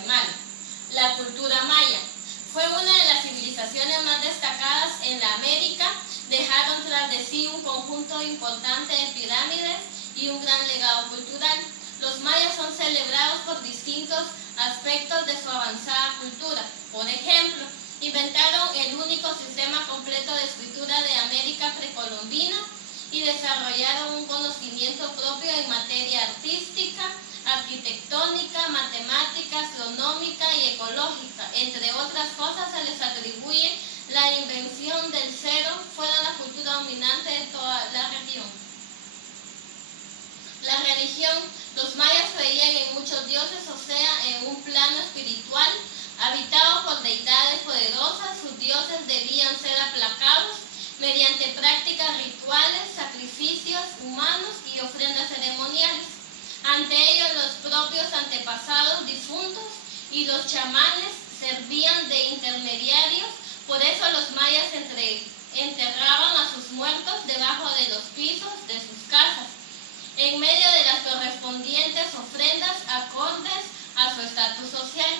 Guatemala. La cultura maya fue una de las civilizaciones más destacadas en la América. Dejaron tras de sí un conjunto importante de pirámides y un gran legado cultural. Los mayas son celebrados por distintos aspectos de su avanzada cultura. Por ejemplo, inventaron el único sistema completo de escritura de América precolombina y desarrollaron un conocimiento propio en materia artística, arquitectónica, matemática, astronómica y ecológica. Entre otras cosas, se les atribuye la invención del cero. Fuera la cultura dominante de toda la región. La religión. Los mayas creían en muchos dioses, o sea, en un plano espiritual habitado por deidades poderosas. Sus dioses debían ser aplacados mediante prácticas rituales, sacrificios humanos y ofrendas ceremoniales. Ante ellos, los propios antepasados difuntos y los chamanes servían de intermediarios. Por eso los mayas enterraban a sus muertos debajo de los pisos de sus casas, en medio de las correspondientes ofrendas acordes a su estatus social.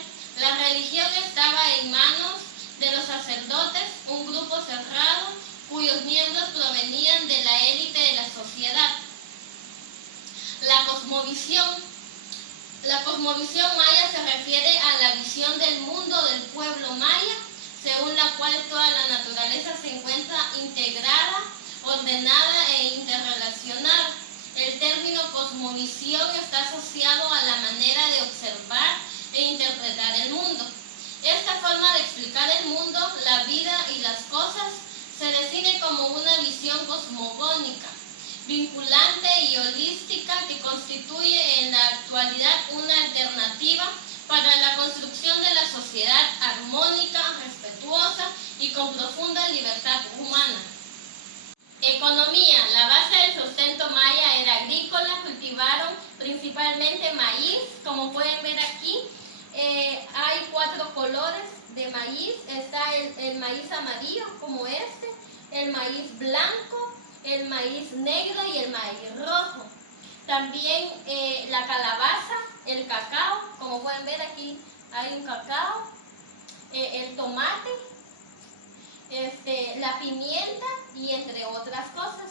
La religión estaba en manos de los sacerdotes, un grupo cerrado cuyos miembros provenían de la élite de la sociedad. La cosmovisión. La cosmovisión maya se refiere a la visión del mundo del pueblo maya, según la cual toda la naturaleza se encuentra integrada, ordenada e interrelacionada. El término cosmovisión está asociado a la manera de observar e interpretar el mundo. Esta forma de explicar el mundo, la vida y las cosas se define como una visión cosmogónica, vinculante y holística que constituye en la actualidad una alternativa para la construcción de la sociedad armónica, respetuosa y con profunda libertad humana. Economía. La base del sustento maya era agrícola. Cultivaron principalmente maíz. Como pueden ver aquí, hay 4 colores de maíz. Está el maíz amarillo, como este, el maíz blanco, el maíz negro y el maíz rojo. También la calabaza, el cacao, como pueden ver aquí hay un cacao, el tomate, la pimienta y entre otras cosas.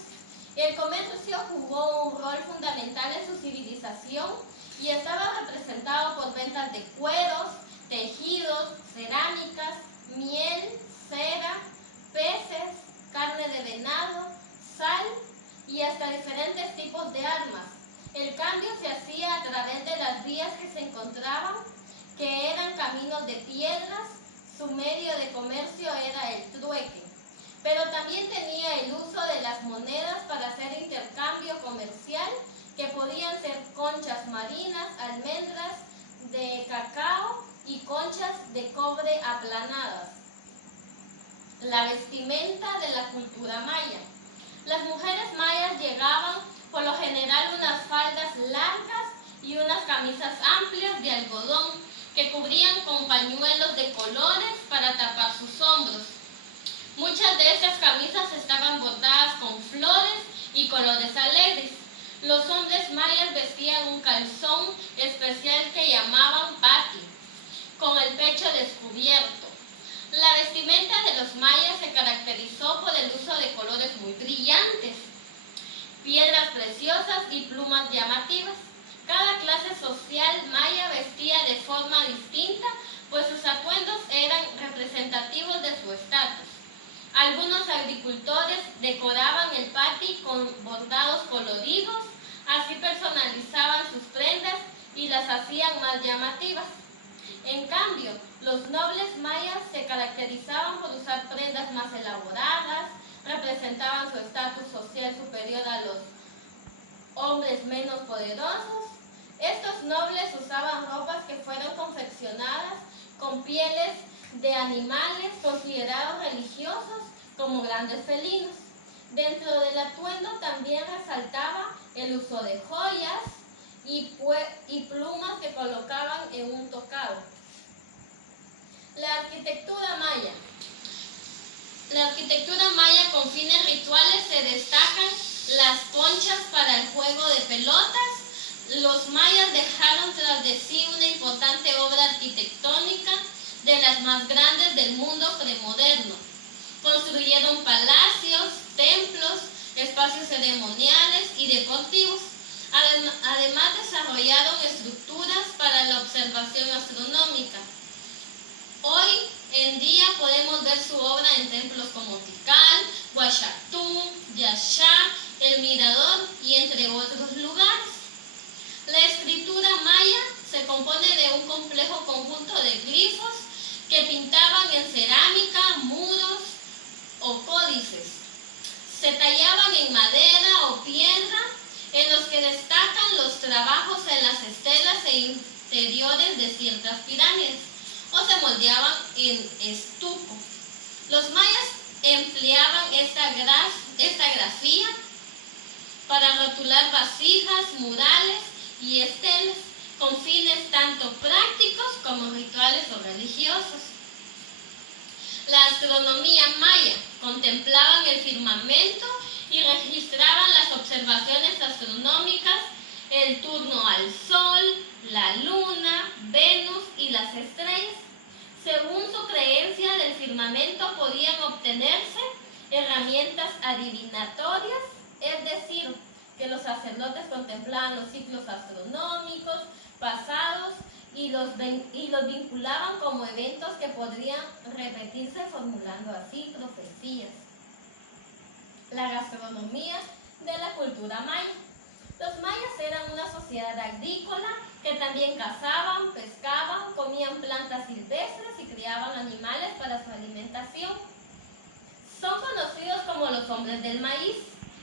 El comercio jugó un rol fundamental en su civilización y estaba representado por ventas de cueros, tejidos, cerámicas, miel, cera, peces, carne de venado, sal y hasta diferentes tipos de armas. El cambio se hacía a través de las vías que se encontraban, que eran caminos de piedras. Su medio de comercio era el trueque, pero también tenía el uso de las monedas para hacer intercambio comercial, que podían ser conchas marinas, almendras de cacao y conchas de cobre aplanadas. La vestimenta de la cultura maya. Las mujeres mayas llevaban por lo general unas faldas largas y unas camisas amplias de algodón que cubrían con pañuelos de colores para tapar sus hombros. Muchas de estas camisas estaban bordadas con flores y colores alegres. Los hombres mayas vestían un calzón especial que llamaban pati, con el pecho descubierto. La vestimenta de los mayas se caracterizó por el uso de colores muy brillantes, piedras preciosas y plumas llamativas. Cada clase social maya vestía de forma distinta, pues sus atuendos eran representativos de su estatus. Algunos agricultores decoraban el pati con bordados coloridos, así personalizaban sus prendas y las hacían más llamativas. En cambio, los nobles mayas se caracterizaban por usar prendas más elaboradas, representaban su estatus social superior a los hombres menos poderosos. Estos nobles usaban ropas que fueron confeccionadas con pieles de animales considerados religiosos, como grandes felinos. Dentro del atuendo también resaltaba el uso de joyas y plumas que colocaban en un tocado. La arquitectura maya. La arquitectura maya con fines rituales se destacan las conchas para el juego de pelotas, los mayas dejaron tras de sí una importante obra arquitectónica de las más grandes del mundo premoderno. Construyeron palacios, templos, espacios ceremoniales y deportivos. Además desarrollaron estructuras para la observación astronómica. Hoy en día podemos ver su obra en templos como Tikal, Huachatún, Yaxchá, El Mirador y entre otros lugares. La escritura maya se compone de un complejo conjunto de glifos que pintaban en cerámica, muros o códices. Se tallaban en madera o piedra, en los que destacan los trabajos en las estelas e interiores de ciertas pirámides, o se moldeaban en estuco. Los mayas empleaban esta grafía para rotular vasijas, murales y estelas, con fines tanto prácticos como rituales o religiosos. La astronomía maya contemplaban el firmamento y registraban las observaciones astronómicas, el turno al Sol, la Luna, Venus y las estrellas. Según su creencia del firmamento podían obtenerse herramientas adivinatorias, es decir, que los sacerdotes contemplaban los ciclos astronómicos pasados y los vinculaban como eventos que podrían repetirse, formulando así profecías. La gastronomía de la cultura maya. Los mayas eran una sociedad agrícola que también cazaban, pescaban, comían plantas silvestres y criaban animales para su alimentación. Son conocidos como los hombres del maíz.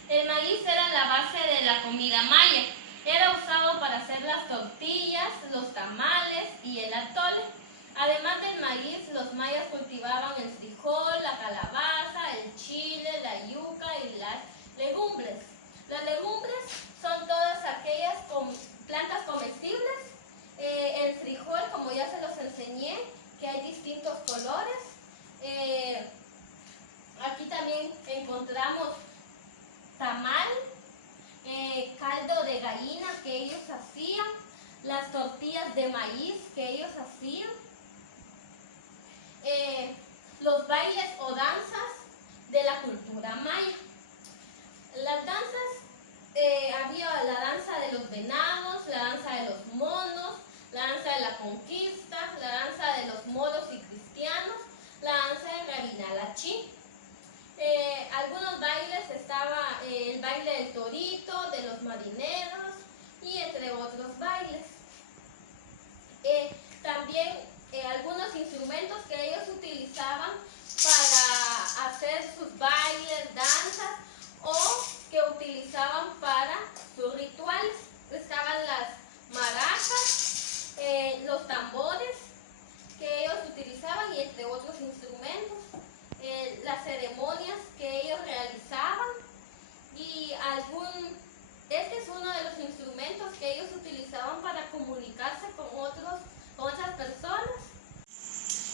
El maíz era la base de la comida maya. Era usado para hacer las tortillas, los tamales y el atole. Además del maíz, los mayas cultivaban el frijol, la calabaza, el chile, la yuca y las legumbres. Las legumbres son todas aquellas plantas comestibles. El frijol, como ya se los enseñé, que hay distintos colores. Aquí también encontramos tamal, caldo de gallina que ellos hacían, las tortillas de maíz que ellos hacían, los bailes o danzas de la cultura maya. Las danzas, había la danza de los venados, la danza de los monos, la danza de la conquista, la danza de los moros y cristianos, la danza de Rabinalachí. Algunos bailes estaba el baile del torito, de los marineros y entre otros bailes. También algunos instrumentos que ellos utilizaban para hacer sus bailes, danzas o que utilizaban para sus rituales. Estaban las maracas, los tambores que ellos utilizaban y entre otros instrumentos. Las ceremonias que ellos realizaban y este es uno de los instrumentos que ellos utilizaban para comunicarse con otras personas.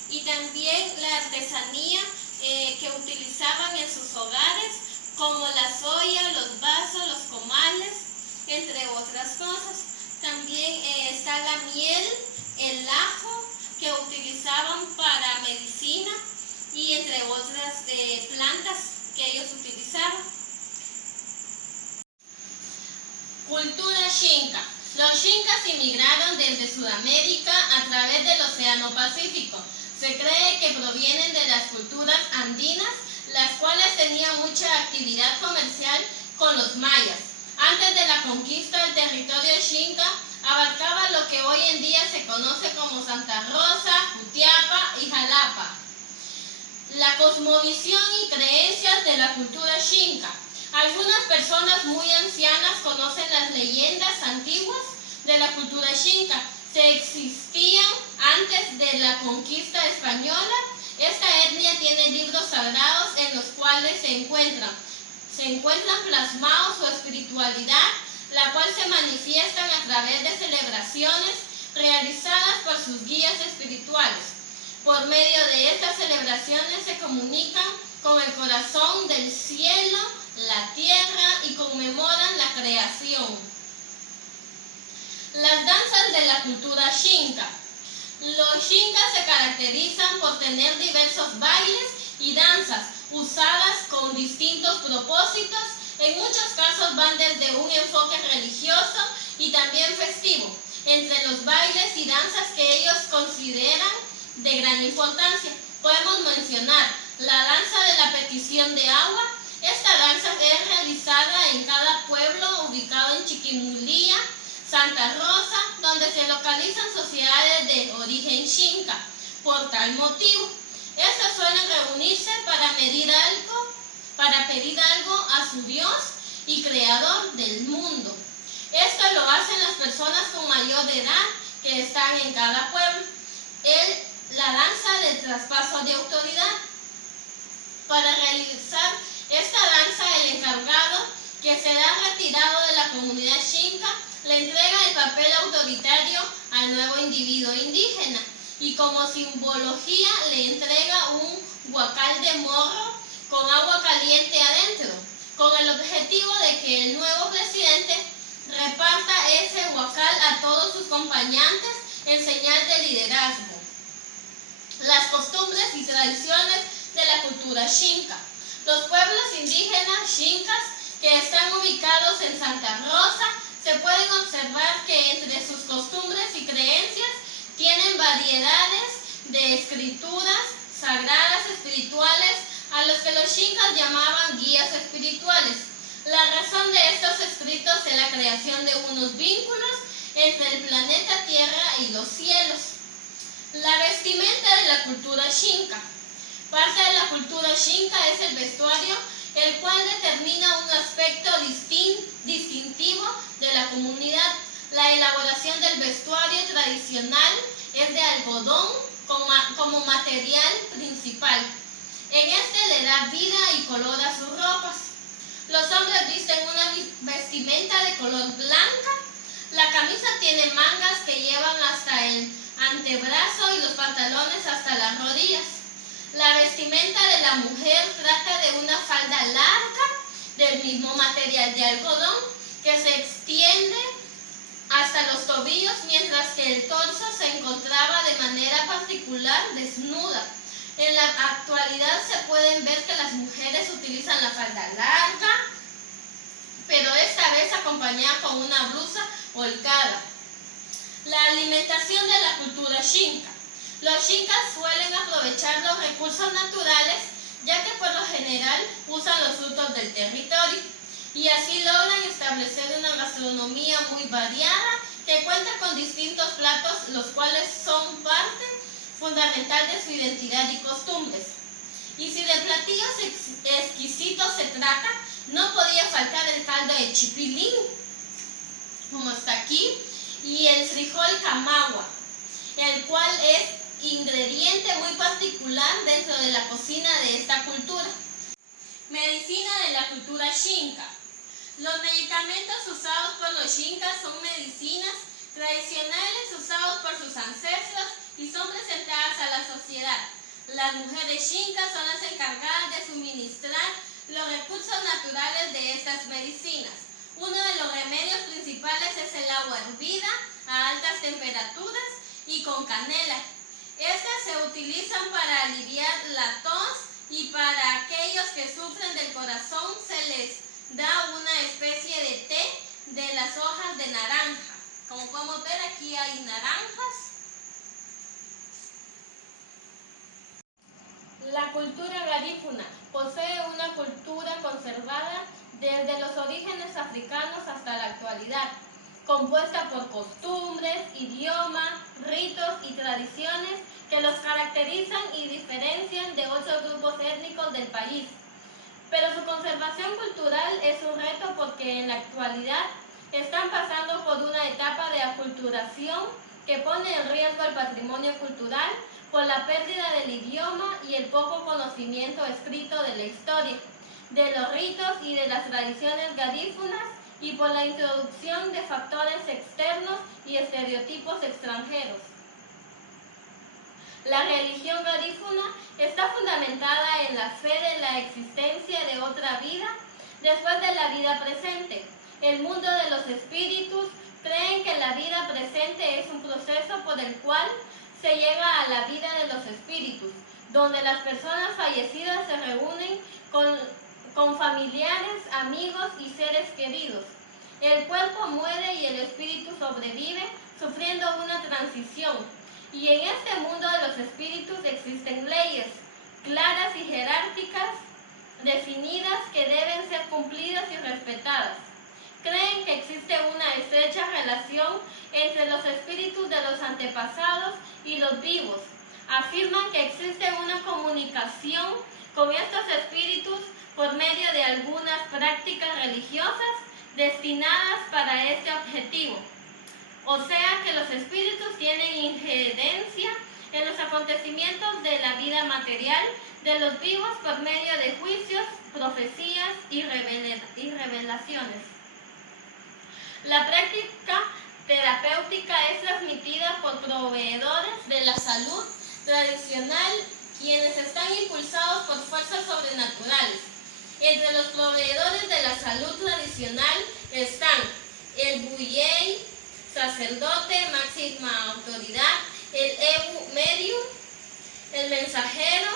Y también la artesanía que utilizaban en sus hogares, como las ollas, los vasos, los comales, entre otras cosas. También está la miel, el ajo, que utilizaban para medicina y entre otras plantas que ellos utilizaban. Cultura xinca. Los xincas inmigraron desde Sudamérica a través del Océano Pacífico. Se cree que provienen de las culturas andinas, las cuales tenían mucha actividad comercial con los mayas. Antes de la conquista, el territorio xinca abarcaba lo que hoy en día se conoce como Santa Rosa, Jutiapa y Jalapa. La cosmovisión y creencias de la cultura xinca. Algunas personas muy ancianas conocen las leyendas antiguas de la cultura xinca. Se existían antes de la conquista española. Esta etnia tiene libros sagrados en los cuales se encuentran plasmados su espiritualidad, la cual se manifiestan a través de celebraciones realizadas por sus guías espirituales. Por medio de estas celebraciones se comunican con el corazón del cielo, la tierra y conmemoran la creación. Las danzas de la cultura xinca. Los xincas se caracterizan por tener diversos bailes y danzas usadas con distintos propósitos. En muchos casos van desde un enfoque religioso y también festivo. Entre los bailes y danzas que ellos consideran de gran importancia, podemos mencionar la danza de la petición de agua. Esta danza es realizada en cada pueblo ubicado en Chiquimulía, Santa Rosa, donde se localizan sociedades de origen xinca. Por tal motivo, estas suelen reunirse para pedir algo a su Dios y creador del mundo. Esto lo hacen las personas con mayor edad que están en cada pueblo. La danza del traspaso de autoridad. Para realizar esta danza, el encargado, que será retirado de la comunidad xinca, le entrega el papel autoritario al nuevo individuo indígena y como simbología le entrega un huacal de morro con agua caliente adentro, con el objetivo de que el nuevo presidente reparta ese huacal a todos sus acompañantes en señal de liderazgo. Las costumbres y tradiciones de la cultura xinca. Los pueblos indígenas xincas que están ubicados en Santa Rosa se pueden observar que entre sus costumbres y creencias tienen variedades de escrituras sagradas espirituales a los que los xincas llamaban guías espirituales. La razón de estos escritos es la creación de unos vínculos entre el planeta Tierra y los cielos. La vestimenta de la cultura xinca. Parte de la cultura xinca es el vestuario, el cual determina un aspecto distintivo de la comunidad. La elaboración del vestuario tradicional es de algodón como material principal. En este le da vida y color a sus ropas. Los hombres visten una vestimenta de color blanca. La camisa tiene mangas que llevan hasta el antebrazo y los pantalones hasta las rodillas. La vestimenta de la mujer trata de una falda larga del mismo material de algodón que se extiende hasta los tobillos, mientras que el torso se encontraba de manera particular desnuda. En la actualidad se pueden ver que las mujeres utilizan la falda larga, pero esta vez acompañada con una blusa holgada. La alimentación de la cultura xinca. Los xincas suelen aprovechar los recursos naturales, ya que por lo general usan los frutos del territorio, y así logran establecer una gastronomía muy variada que cuenta con distintos platos, los cuales son parte fundamental de su identidad y costumbres. Y si de platillos exquisitos se trata, no podía faltar el caldo de chipilín, como está aquí, y el frijol camagua, el cual es ingrediente muy particular dentro de la cocina de esta cultura. Medicina de la cultura xinca. Los medicamentos usados por los xincas son medicinas tradicionales usados por sus ancestros y son presentadas a la sociedad. Las mujeres xincas son las encargadas de suministrar los recursos naturales de estas medicinas. Uno de los remedios principales es el agua hervida a altas temperaturas y con canela. Estas se utilizan para aliviar la tos y para aquellos que sufren del corazón se les da una especie de té de las hojas de naranja. Como podemos ver, aquí hay naranjas. La cultura garífuna posee una cultura conservada desde los orígenes africanos hasta la actualidad, compuesta por costumbres, idioma, ritos y tradiciones que los caracterizan y diferencian de otros grupos étnicos del país. Pero su conservación cultural es un reto porque en la actualidad están pasando por una etapa de aculturación que pone en riesgo el patrimonio cultural por la pérdida del idioma y el poco conocimiento escrito de la historia, de los ritos y de las tradiciones garífunas, y por la introducción de factores externos y estereotipos extranjeros. La religión garífuna está fundamentada en la fe de la existencia de otra vida después de la vida presente, el mundo de los espíritus, Creen que la vida presente es un proceso por el cual se llega a la vida de los espíritus, donde las personas fallecidas se reúnen con familiares, amigos y seres queridos. El cuerpo muere y el espíritu sobrevive, sufriendo una transición. Y en este mundo de los espíritus existen leyes claras y jerárquicas, definidas, que deben ser cumplidas y respetadas. Creen que existe una estrecha relación entre los espíritus de los antepasados y los vivos. Afirman que existe una comunicación con estos espíritus por medio de algunas prácticas religiosas destinadas para este objetivo. O sea que los espíritus tienen injerencia en los acontecimientos de la vida material de los vivos por medio de juicios, profecías y revelaciones. La práctica terapéutica es transmitida por proveedores de la salud tradicional, quienes están impulsados por fuerzas sobrenaturales. Entre los proveedores de la salud tradicional están el Buyei, sacerdote, máxima autoridad, el Ebu Medium, el mensajero.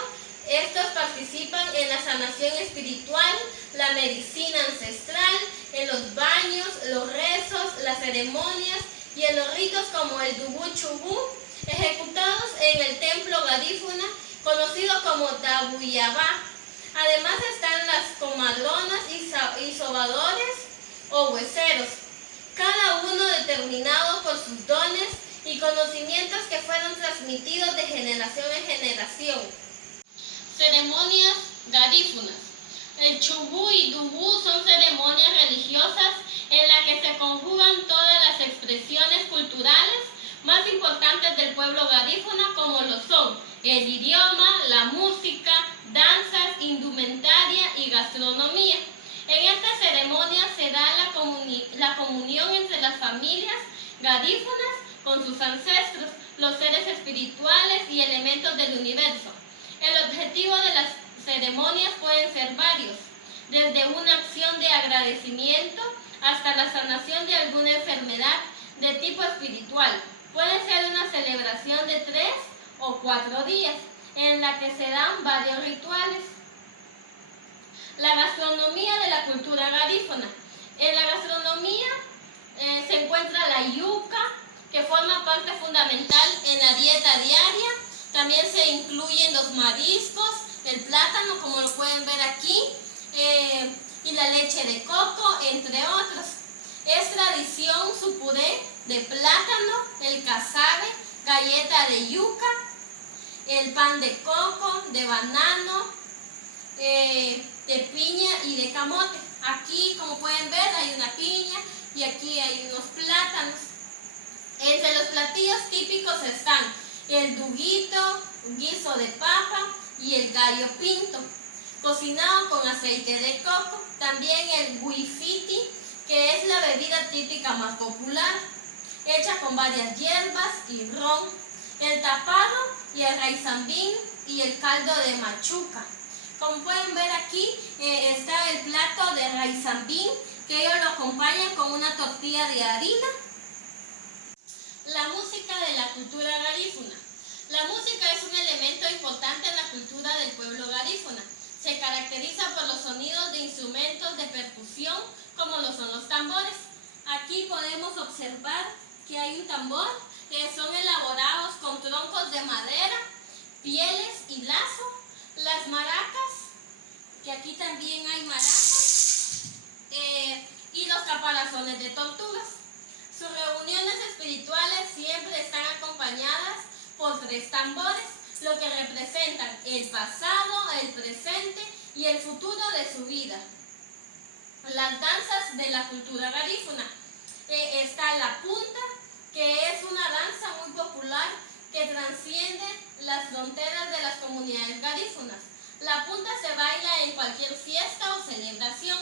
Estos participan en la sanación espiritual, la medicina ancestral, en los baños, los rezos, las ceremonias y en los ritos como el Dubu Chubu, ejecutados en el templo garífuna, conocido como Tabuyabá. Además están las comadronas y sobadores o hueseros, cada uno determinado por sus dones y conocimientos que fueron transmitidos de generación en generación. Ceremonias garífunas. El Chubú y Dubú son ceremonias religiosas en las que se conjugan todas las expresiones culturales más importantes del pueblo garífuna, como lo son el idioma, la música, danzas, indumentaria y gastronomía. En estas ceremonias se da la comunión entre las familias garífunas con sus ancestros, los seres espirituales y elementos del universo. El objetivo de las ceremonias pueden ser varios, desde una acción de agradecimiento hasta la sanación de alguna enfermedad de tipo espiritual. Puede ser una celebración de 3 o 4 días, en la que se dan varios rituales. La gastronomía de la cultura garífuna. En la gastronomía se encuentra la yuca, que forma parte fundamental en la dieta diaria. También se incluyen los mariscos, el plátano, como lo pueden ver aquí, y la leche de coco, entre otros. Es tradición su puré de plátano, el casabe, galleta de yuca, el pan de coco, de banano, de piña y de camote. Aquí, como pueden ver, hay una piña y aquí hay unos plátanos. Entre los platillos típicos están el duguito, guiso de papa y el gallo pinto, cocinado con aceite de coco. También el guifiti, que es la bebida típica más popular, hecha con varias hierbas y ron. El tapado y el raizambín y el caldo de machuca. Como pueden ver aquí, está el plato de raizambín, que ellos lo acompañan con una tortilla de harina. La música de la cultura garífuna. La música es un elemento importante en la cultura del pueblo garífuna. Se caracteriza por los sonidos de instrumentos de percusión, como lo son los tambores. Aquí podemos observar que hay un tambor, que son elaborados con troncos de madera, pieles y lazo. Las maracas, que aquí también hay maracas, y los caparazones de tortugas. Sus reuniones espirituales siempre están acompañadas por 3 tambores, lo que representan el pasado, el presente y el futuro de su vida. Las danzas de la cultura garífuna. Está la punta, que es una danza muy popular que trasciende las fronteras de las comunidades garífunas. La punta se baila en cualquier fiesta o celebración.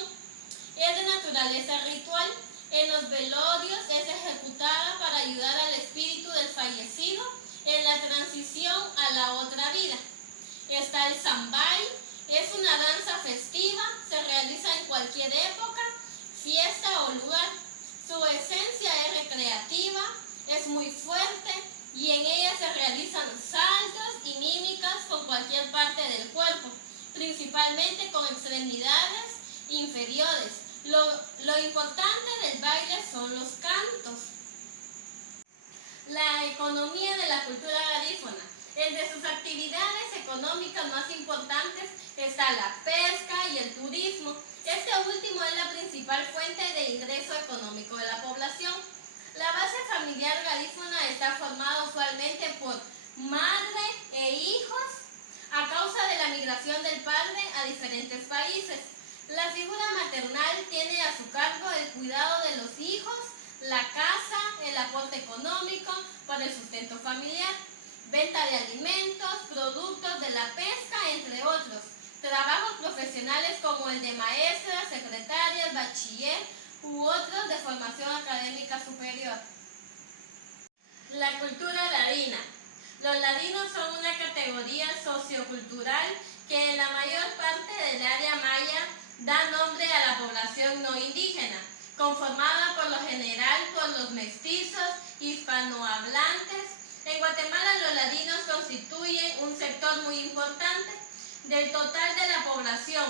Es de naturaleza ritual. En los velorios es ejecutada para ayudar al espíritu del fallecido en la transición a la otra vida. Está el zambay. Es una danza festiva, se realiza en cualquier época, fiesta o lugar. Su esencia es recreativa inferiores. Lo importante del baile son los cantos. La economía de la cultura garífuna. Entre sus actividades económicas más importantes está la pesca y el turismo. Este último es la principal fuente de ingreso económico de la población. La base familiar garífuna está formada usualmente por madre e hijos a causa de la migración del padre a diferentes países. La figura maternal tiene a su cargo el cuidado de los hijos, la casa, el aporte económico por el sustento familiar, venta de alimentos, productos de la pesca, entre otros. Trabajos profesionales como el de maestras, secretarias, bachiller u otros de formación académica superior. La cultura ladina. Los ladinos son una categoría sociocultural que en la mayor parte del área maya da nombre a la población no indígena, conformada por lo general por los mestizos, hispanohablantes. En Guatemala los ladinos constituyen un sector muy importante del total de la población,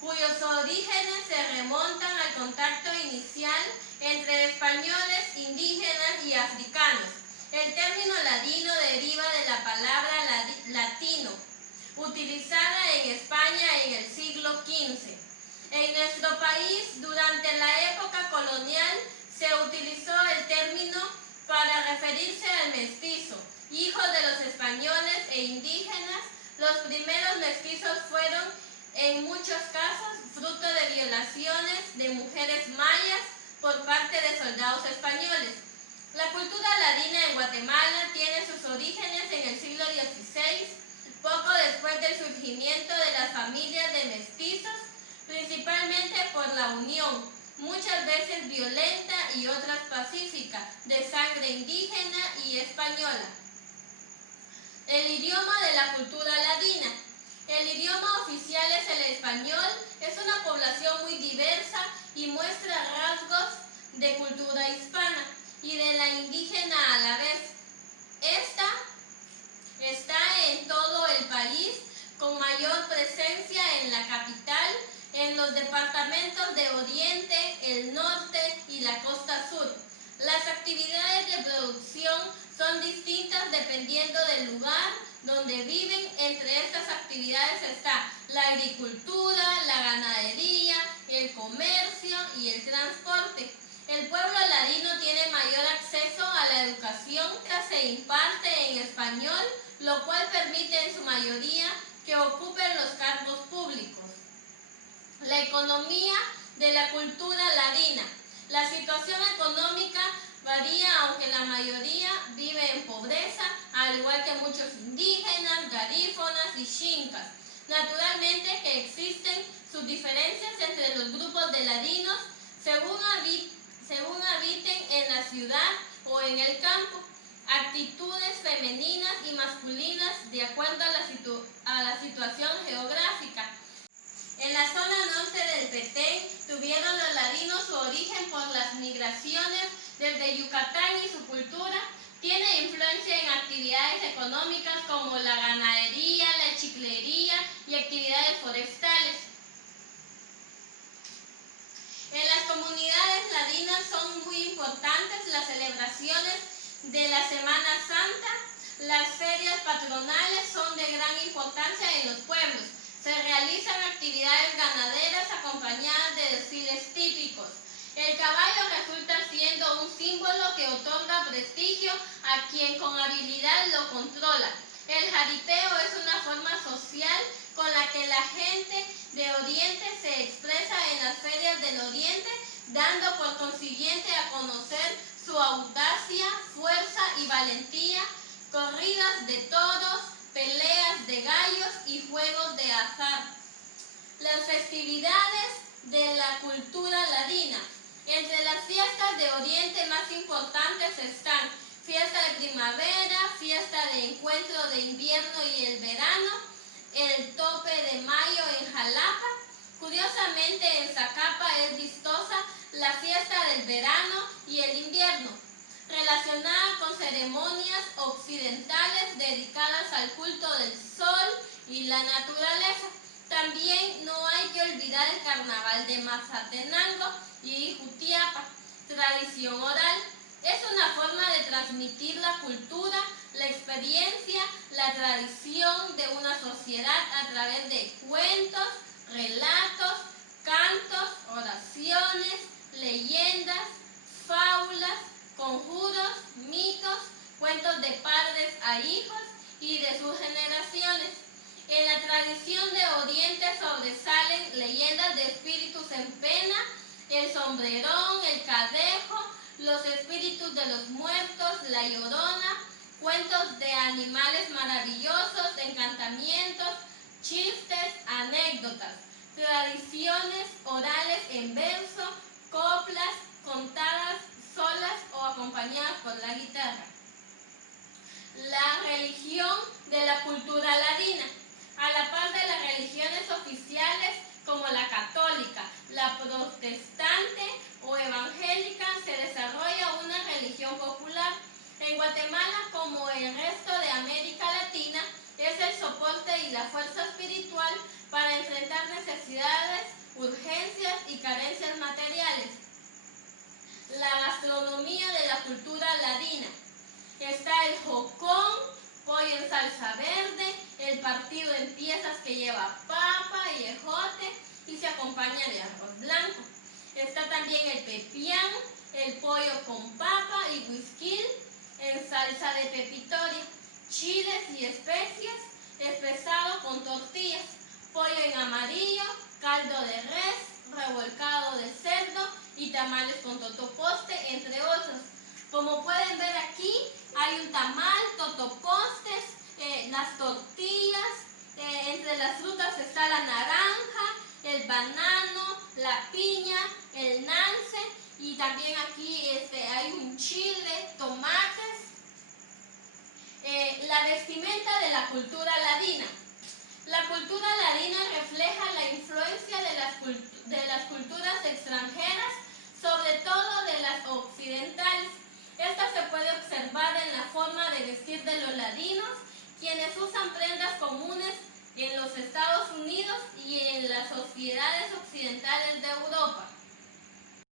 cuyos orígenes se remontan al contacto inicial entre españoles, indígenas y africanos. El término ladino deriva de la palabra latino, utilizada en España en el siglo XV. En nuestro país, durante la época colonial, se utilizó el término para referirse al mestizo, hijo de los españoles e indígenas. Los primeros mestizos fueron, en muchos casos, fruto de violaciones de mujeres mayas por parte de soldados españoles. La cultura ladina en Guatemala tiene sus orígenes en el siglo XVI, poco después del surgimiento de las familias de mestizos, principalmente por la unión, muchas veces violenta y otras pacífica, de sangre indígena y española. El idioma de la cultura ladina. El idioma oficial es el español, es una población muy diversa y muestra rasgos de cultura hispana y de la indígena a la vez. Esta está en todo el país, con mayor presencia en la capital, en los departamentos de Oriente, el Norte y la Costa Sur. Las actividades de producción son distintas dependiendo del lugar donde viven. Entre estas actividades está la agricultura, la ganadería, el comercio y el transporte. El pueblo ladino tiene mayor acceso a la educación que se imparte en español, lo cual permite en su mayoría que ocupen los cargos públicos. La economía de la cultura ladina. La situación económica varía, aunque la mayoría vive en pobreza, al igual que muchos indígenas, garífonas y xincas. Naturalmente que existen sus diferencias entre los grupos de ladinos según habiten en la ciudad o en el campo. Actitudes femeninas y masculinas de acuerdo a la situación geográfica. En la zona norte del Petén tuvieron los ladinos su origen por las migraciones desde Yucatán, y su cultura tiene influencia en actividades económicas como la ganadería, la chiclería y actividades forestales. En las comunidades ladinas son muy importantes las celebraciones de la Semana Santa. Las ferias patronales son de gran importancia en los pueblos. Se realizan actividades ganaderas acompañadas de desfiles típicos. El caballo resulta siendo un símbolo que otorga prestigio a quien con habilidad lo controla. El jaripeo es una forma social con la que la gente de Oriente se expresa en las ferias del Oriente, dando por consiguiente a conocer su audacia, fuerza y valentía, corridas de toros, peleas de gallos y juegos de azar. Las festividades de la cultura ladina. Entre las fiestas de Oriente más importantes están fiesta de primavera, fiesta de encuentro de invierno y el verano, el tope de mayo en Jalapa. Curiosamente, en Zacapa es vistosa la fiesta del verano y el invierno, relacionada con ceremonias occidentales dedicadas al culto del sol y la naturaleza. También no hay que olvidar el carnaval de Mazatenango y Jutiapa, tradición oral. Es una forma de transmitir la cultura, la experiencia, la tradición de una sociedad a través de cuentos, relatos, cantos, oraciones, leyendas, fábulas, conjuros, mitos, cuentos de padres a hijos y de sus generaciones. En la tradición de Oriente sobresalen leyendas de espíritus en pena, el sombrerón, el cadejo, los espíritus de los muertos, la llorona, cuentos de animales maravillosos, encantamientos, chistes, anécdotas, tradiciones orales en verso, coplas contadas solas o acompañadas por la guitarra. La religión de la cultura ladina. A la par de las religiones oficiales como la católica, la protestante o evangélica, se desarrolla una religión popular. En Guatemala, como el resto de América Latina, es el soporte y la fuerza espiritual para enfrentar necesidades, urgencias y carencias materiales. La gastronomía de la cultura ladina. Está el jocón, pollo en salsa verde, el partido en piezas que lleva papa y ejote y se acompaña de arroz blanco. Está también el pepián, el pollo con papa y whisky en salsa de pepitoria, chiles y especias, espesado con tortillas, pollo en amarillo, caldo de res, revolcado de cerdo y tamales con totoposte, entre otros. Como pueden ver aquí, hay un tamal, totopostes, las tortillas, entre las frutas está la naranja, el banano, la piña, el nance y también aquí hay un chile, tomates. La vestimenta de la cultura ladina. La cultura ladina refleja la influencia de las culturas extranjeras, sobre todo de las occidentales. Esta se puede observar en la forma de vestir de los ladinos, quienes usan prendas comunes en los Estados Unidos y en las sociedades occidentales de Europa.